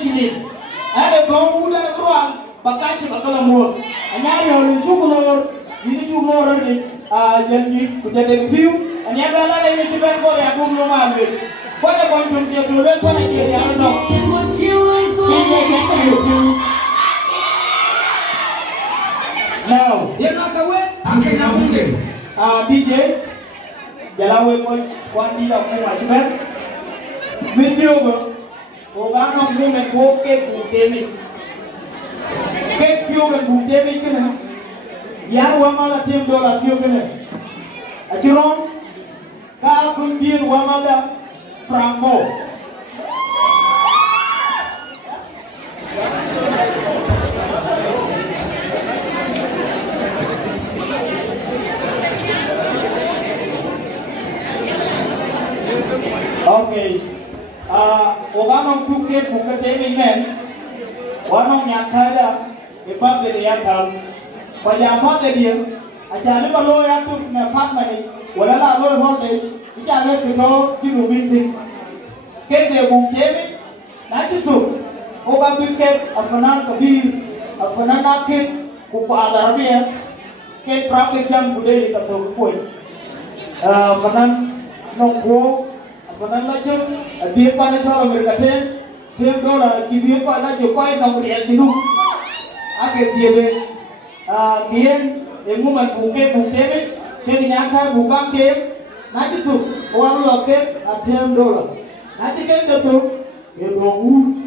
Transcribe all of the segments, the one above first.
chini. Ada gong udah keruan, bakal cuma kelamur. Anyari orang sukulor, ini sukulor ni, jadi jadi view. Ani ada lah ini cipta kau yang aku belum ambil. Kau ada konjung dia tulen, kau ada dia yang ada. Now, yang akawe, akan nyambung deh. DJ, jalawe kau dia aku masih kan. Video ko, orang nak buat boke bukemi. Kek tiup bukemi kena. Yang wamala Atem Dolla tiup kena. Aciron, kau kundir wamala Franco. Okay. Orang tuke buka temi men, orang yang kaya, ebab dari yang kau, pada apa dia, acara kalau yang tu nampak mana, walau lo hol deh, acara kita jiru binti, kita buka temi, nanti tu, orang tuke afanan kabir, afanan nakit, kuku ada rabia, kita praktek jam budaya kita tu koi, afanan nongko. Konan macam dia pada cara berkata, Atem Dolla dia pada jokai nak real jenuh. Akhir dia deh, dia emuman buke ni, dia nyangka bukan kem, nanti tu orang loket Atem Dolla, nanti kita tu, dia dongu,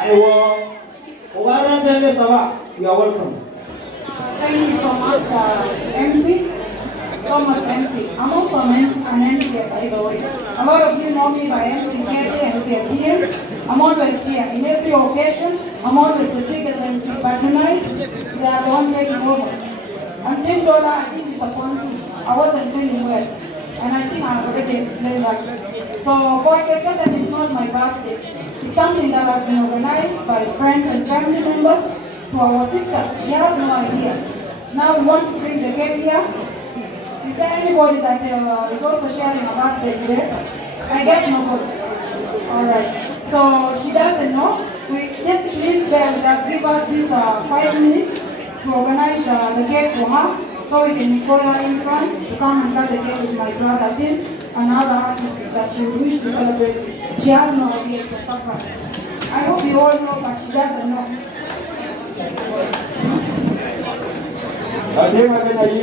ayo, orang yang dia sama, you are welcome. Thank you so much, MC. Thomas MC. I'm also an MC, by the way. A lot of you know me by MC Kelly, MC Atem. I'm always here. In every occasion, I'm always the biggest MC. But tonight, they are the one taking over. Atem Dolla, I think disappointing. I wasn't feeling well. And I think I've already explained that. So, Boyke Katan is not my birthday. It's something that has been organized by friends and family members to our sister. She has no idea. Now we want to bring the cake here. Is there anybody that is also sharing a birthday today? I guess nobody. Alright. So she doesn't know. We just please them just give us this 5 minutes to organize the cake for her, so we can call her in front to come and cut the cake with my brother Tim and other artists that she wish to celebrate with. She has no idea, it's a surprise. I hope you all know, but she doesn't know.